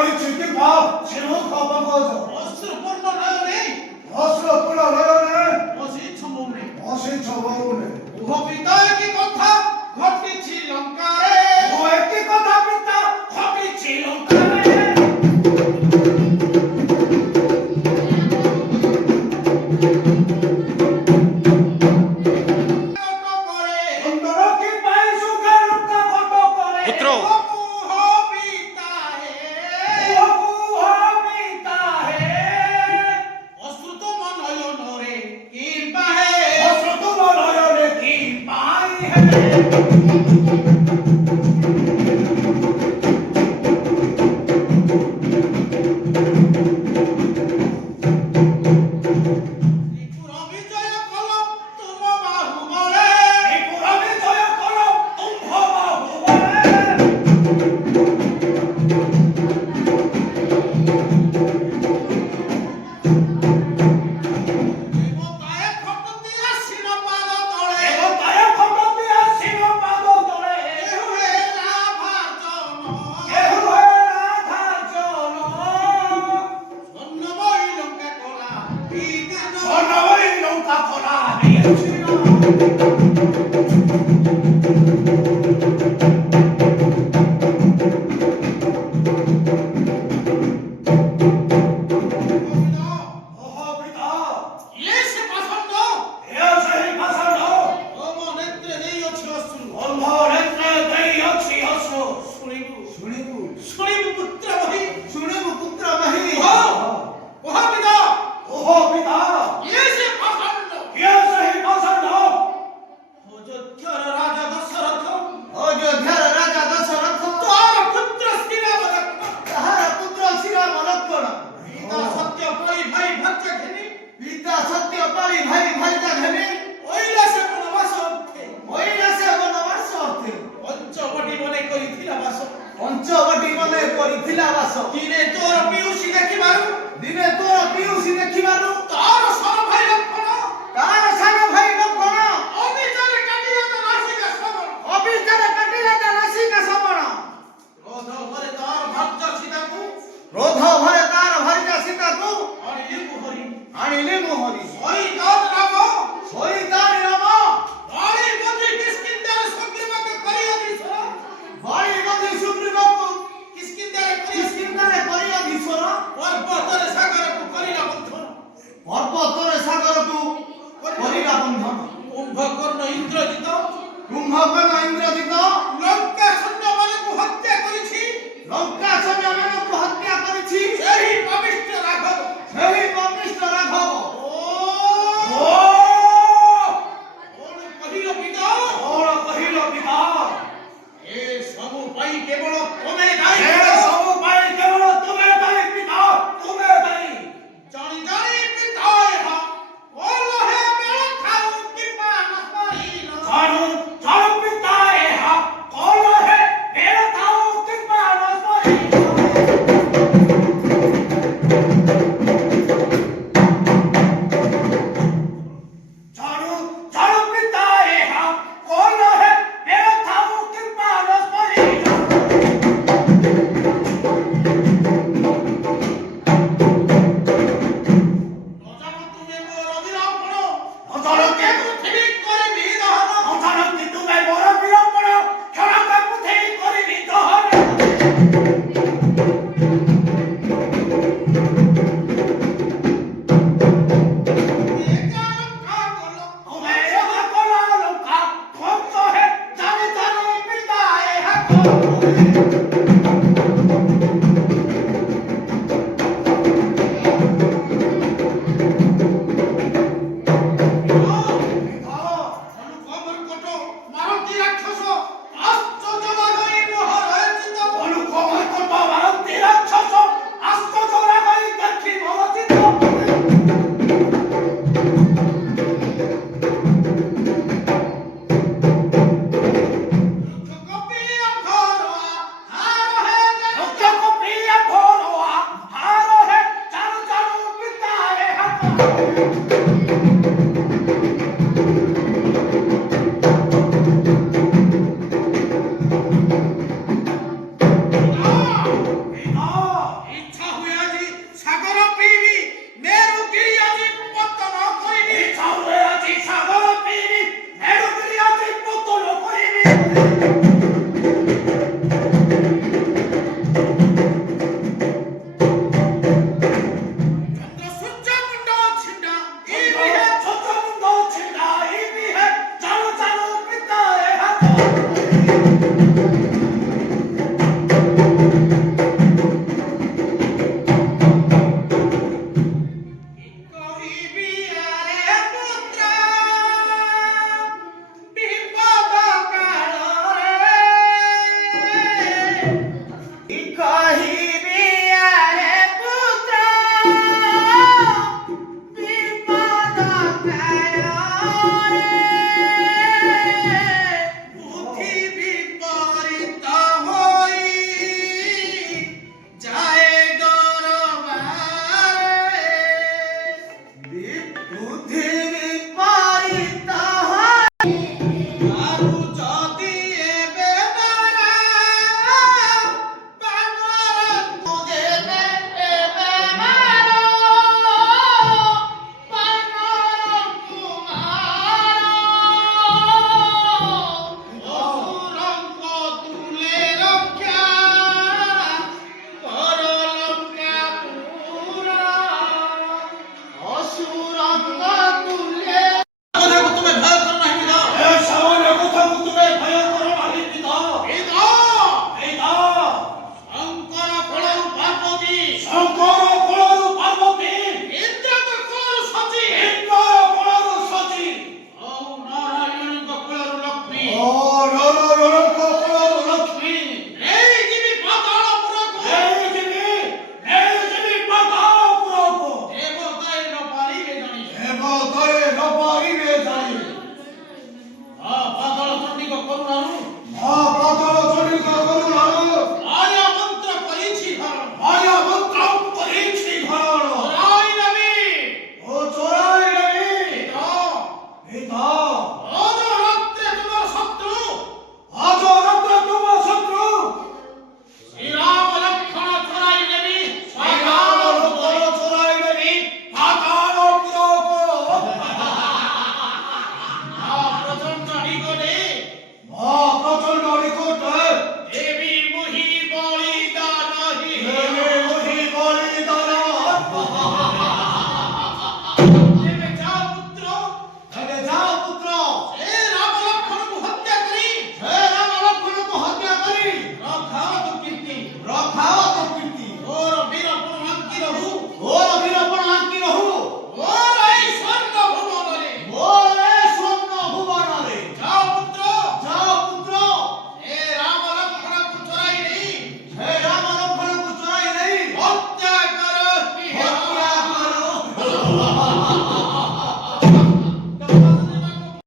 পরিচিতি ভাব চিহ্ন খবর অস্ত্রপূর্ণ নয়নে অস্ত্রপূর্ণ নয়নে অসিচ্ছ মৌনে অসিচ্ছ মৌনে উহ পিতা কি কথা ঘটিছি লঙ্কারে ও একটি কথা পিতা ঘটিছি লঙ্কারে চন্দ্র সূর্য মুন্ড ছিন্ডা ই বিহে ছত্রমুণ্ড ছিন্ডা ই বিহে জানো জানো বিদ্যা এ হাত কহিবি আরে পুত্র বিপদ কাଳରେ কহিবি আরে পুত্র বিপদ কাଳରେ বুদ্ধি বিপরীত হই যায় দরবারে বুদ্ধি বিপরীত হয় আরু যদি এবে মারা বানর দেবে এবে মারো বানর কুমার অসুরঙ্ক তুলে রক্ষা কর লঙ্কাপুরা অসুরঙ্গ তুলে কথাକୁ ତୁମେ ଭୟ କର ନାହିଁ ବିଧ ଏ ସାମାନ୍ୟ କଥାକୁ ତୁମେ ଭୟ କର ନାହିଁ ବିଧ ବିଧ ଏଇ ଦ ଶଙ୍କର କୋଳରୁ ପାର୍ବତୀ ଶଙ୍କର କୋଳରୁ ପାର୍ବତୀ ଇନ୍ଦ୍ରଙ୍କ କୋଳରୁ ସତୀ ଇନ୍ଦ୍ରର କୋଳରୁ ସତୀ ଆଉ ନାରାୟଣଙ୍କ କୋଳରୁ ଲକ୍ଷ୍ମୀ ଓ ନର